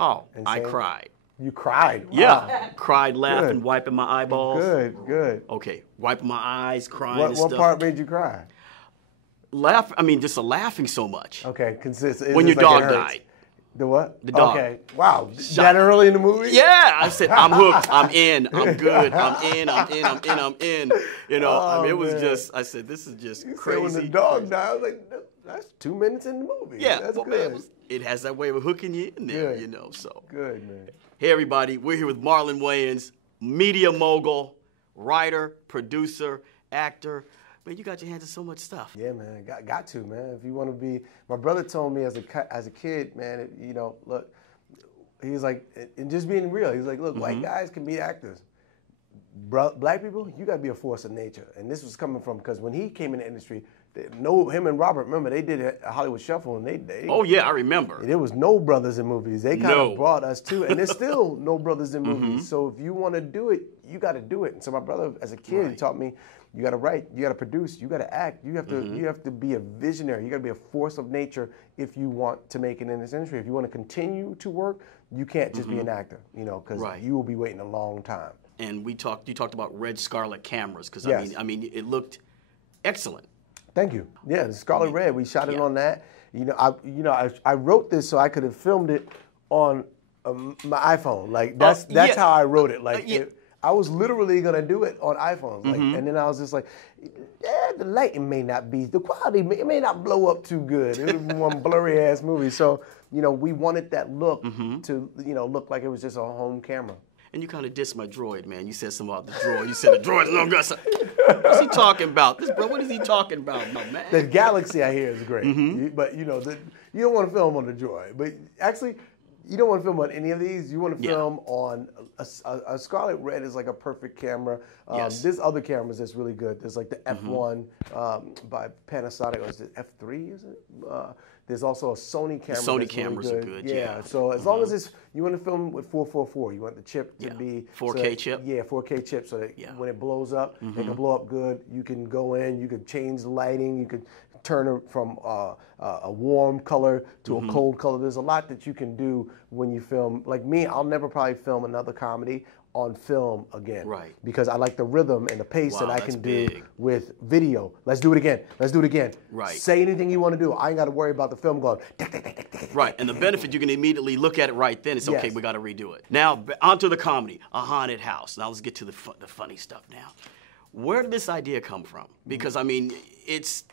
Oh, and I saying, cried. You cried? Wow. Yeah, cried, laughing, Good. wiping my eyeballs. Good. Okay, wiping my eyes, crying and What stuff. part made you cry? Just laughing so much. Okay, consistent. When your dog died. The what? The dog. Okay. Wow. That early in the movie? Yeah, I said, I'm hooked. I'm in. I'm good. I'm in. You know, Oh, it was man. just, I said, this is just You crazy. said when the dog died, I was like, that's 2 minutes in the movie. Yeah, That's well, good. man, it has that way of hooking you in there, Good. you know, so. Good, man. Hey, everybody, we're here with Marlon Wayans, media mogul, writer, producer, actor. Man, you got your hands in so much stuff. Yeah, man, got to, man. If you want to be, my brother told me as a kid, man, look, he's like, and just being real, he's like, look, white guys can be actors. Black people, you got to be a force of nature. And this was coming from, because when he came in the industry, him and Robert, remember, they did a Hollywood Shuffle, and they Oh, yeah, I remember. There was no brothers in movies. They kind of brought us to, and there's still no brothers in movies. So if you want to do it, you got to do it. And so my brother, as a kid, he taught me, you got to write, you got to produce, you got to act. You have to be a visionary. You got to be a force of nature if you want to make it in this industry. If you want to continue to work, you can't just be an actor, because you will be waiting a long time. And you talked about red scarlet cameras, because Yes. I mean, it looked excellent. Thank you. Yeah, the Scarlet Red. We shot it on that. I wrote this so I could have filmed it on my iPhone. Like that's how I wrote it. Like I was literally gonna do it on iPhones. Like, and then I was just like, yeah, the lighting may not be, the quality it may not blow up too good. It would be one blurry ass movie. So we wanted that look to look like it was just a home camera. And you kind of dissed my droid, man. You said something about the droid. You said the droid's no good. What's he talking about? What is he talking about, man? The Galaxy, I hear, is great. But, you don't want to film on the droid. But actually, you don't want to film on any of these. You want to film on a Scarlet Red is like a perfect camera. There's other cameras that's really good. There's like the F1 by Panasonic, or is it F3, is it? There's also a Sony camera. The Sony that's cameras really are good, yeah. So as long as you want to film with 444, you want the chip to be 4K chip. Yeah, 4K chip, so that when it blows up, it can blow up good. You can go in, you can change the lighting, you could turn it from a warm color to a cold color. There's a lot that you can do when you film. Like me, I'll never probably film another comedy on film again. Right. Because I like the rhythm and the pace that I can do big. with video. Let's do it again. Let's do it again. Right. Say anything you want to do. I ain't got to worry about the film going. Right. And the benefit, you can immediately look at it right then. It's okay, Yes. we got to redo it. Now, onto the comedy, A Haunted House. Now, let's get to the funny stuff now. Where did this idea come from? Because, I mean, it's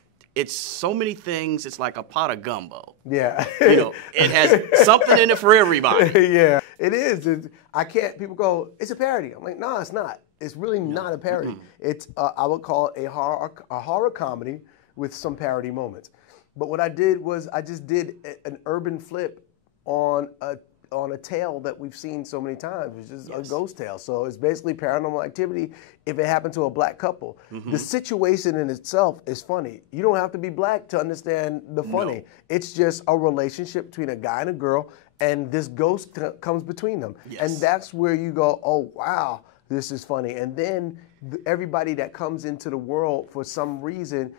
so many things. It's like a pot of gumbo. Yeah. It has something in it for everybody. Yeah, it is. People go, it's a parody. I'm like, no, it's not. It's really not a parody. It's, I would call it a horror comedy with some parody moments. But what I did was I just did an urban flip on a tale that we've seen so many times, which is a ghost tale. So it's basically Paranormal Activity if it happened to a black couple. The situation in itself is funny. You don't have to be black to understand the funny. No. It's just a relationship between a guy and a girl, and this ghost comes between them. Yes. And that's where you go, oh, wow, this is funny. And then everybody that comes into the world for some reason,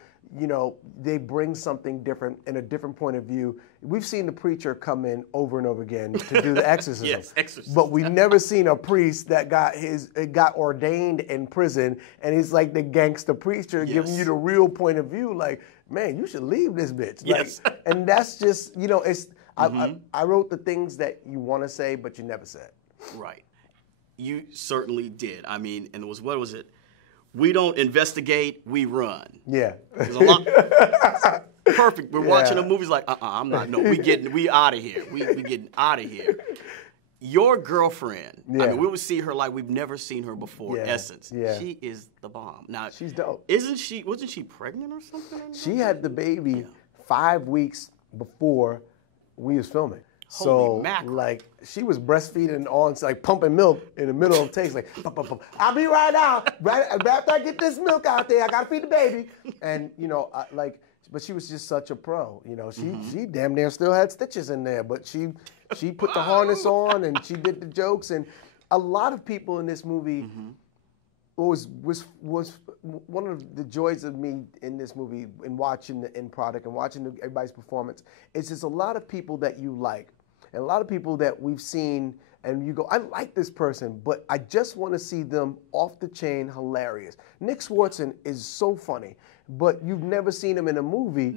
they bring something different and a different point of view. We've seen the preacher come in over and over again to do the exorcism. Yes, exorcism. But we've never seen a priest that got ordained in prison, and he's like the gangster preacher giving you the real point of view. Like, man, you should leave this bitch. Yes. Like, and that's just, it's. I wrote the things that you want to say, but you never said. Right. You certainly did. I mean, and what was it? We don't investigate, we run. Yeah. There's a lot. Perfect. We're watching the movies like, I'm not. No, we out of here. We getting out of here. Your girlfriend. I mean, we would see her like we've never seen her before. Essence. Yeah. She is the bomb. Now she's dope. Wasn't she pregnant or something? She had the baby 5 weeks before we was filming. Holy So, mackerel. like, she was breastfeeding like pumping milk in the middle of takes, like, pump, pump, pump. I'll be right out. Right after I get this milk out there, I gotta feed the baby. And but she was just such a pro. She damn near still had stitches in there, but she put the harness on and she did the jokes. And a lot of people in this movie was one of the joys of me in this movie, in watching the end product and watching everybody's performance. It's just a lot of people that you like. And a lot of people that we've seen, and you go, I like this person, but I just want to see them off the chain hilarious. Nick Swartzen is so funny, but you've never seen him in a movie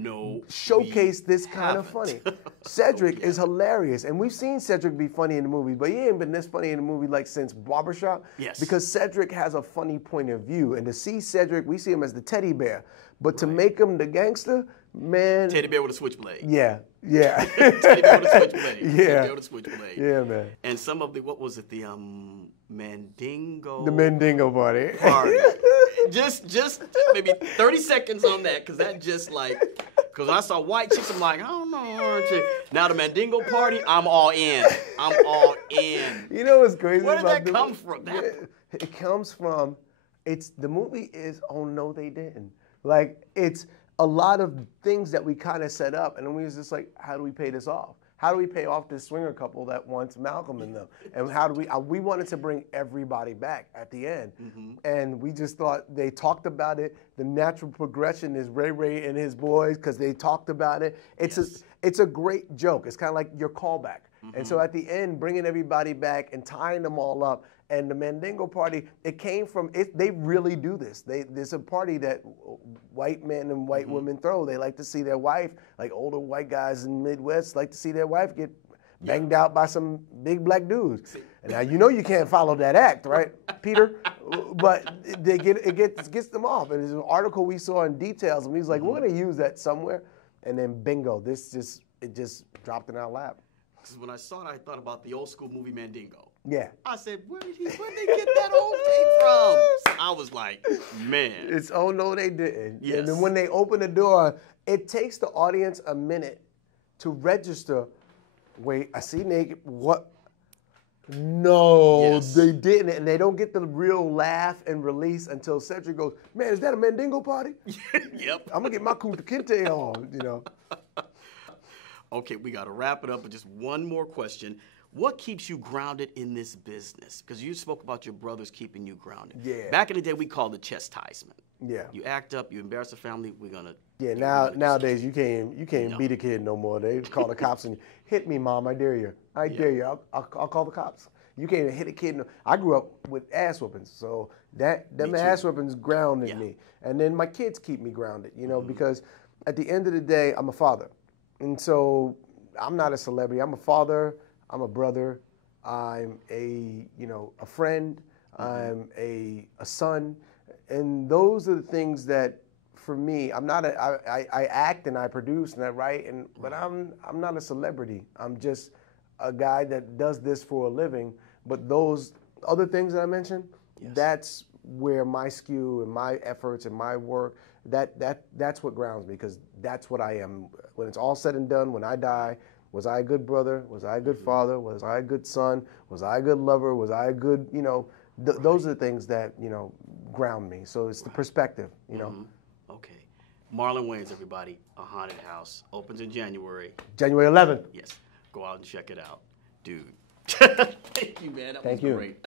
showcase this kind of funny. Cedric is hilarious, and we've seen Cedric be funny in the movie, but he ain't been this funny in the movie like since Barbershop. Yes. Because Cedric has a funny point of view, and to see Cedric, we see him as the teddy bear, but to make him the gangster, man. Teddy bear with a switchblade. Yeah. Teddy bear with a switchblade. Yeah. Teddy bear with a switchblade. Yeah, man. And some of the, what was it, the Mandingo. The Mandingo party. just maybe 30 seconds on that, because that just like, because when I saw white chicks, I'm like, I don't know. Now the Mandingo party, I'm all in. I'm all in. You know what's crazy? Where did that come from? It comes from, the movie is, oh no, they didn't. Like, it's a lot of things that we kind of set up, and then we was just like, how do we pay this off? How do we pay off this swinger couple that wants Malcolm in them? And how do we wanted to bring everybody back at the end. And we just thought, they talked about it. The natural progression is Ray Ray and his boys, because they talked about it. It's a great joke. It's kind of like your callback. And so at the end, bringing everybody back and tying them all up. And the Mandingo party, it came from, they really do this. There's a party that white men and white women throw. They like to see their wife, like older white guys in the Midwest, like to see their wife get banged out by some big black dudes. And now you know you can't follow that act, right, Peter? But it gets them off. And there's an article we saw in Details, and he was like, we're gonna use that somewhere. And then bingo, it just dropped in our lap. Because when I saw it, I thought about the old school movie Mandingo. Yeah. I said, where did they get that old tape from? I was like, man. It's, oh no, they didn't. Yes. And then when they open the door, it takes the audience a minute to register. Wait, I see naked. What? No, they didn't. And they don't get the real laugh and release until Cedric goes, man, is that a Mandingo party? Yep. I'm going to get my Kunta Kinte on, you know. Okay, we got to wrap it up with just one more question. What keeps you grounded in this business? Because you spoke about your brothers keeping you grounded. Yeah. Back in the day, we called it chestisement. Yeah. You act up, you embarrass the family, we're gonna. Yeah. Nowadays you can't beat a kid no more. They call the cops and hit me, mom. I dare you. I dare you. I'll call the cops. You can't even hit a kid. I grew up with ass whoopings, so them ass whoopings grounded me. And then my kids keep me grounded, you know, because at the end of the day, I'm a father, and so I'm not a celebrity. I'm a father. I'm a brother. I'm a friend. I'm a son. And those are the things that, for me, I'm not I act and I produce and I write, but I'm not a celebrity. I'm just a guy that does this for a living. But those other things that I mentioned, that's where my skew and my efforts and my work, that's what grounds me, because that's what I am. When it's all said and done, when I die, was I a good brother? Was I a good father? Was I a good son? Was I a good lover? Was I a good, those are the things that, ground me. So it's the perspective, Okay. Marlon Wayans, everybody, A Haunted House. Opens in January. January 11th. Yes. Go out and check it out. Dude. Thank you, man. That was great.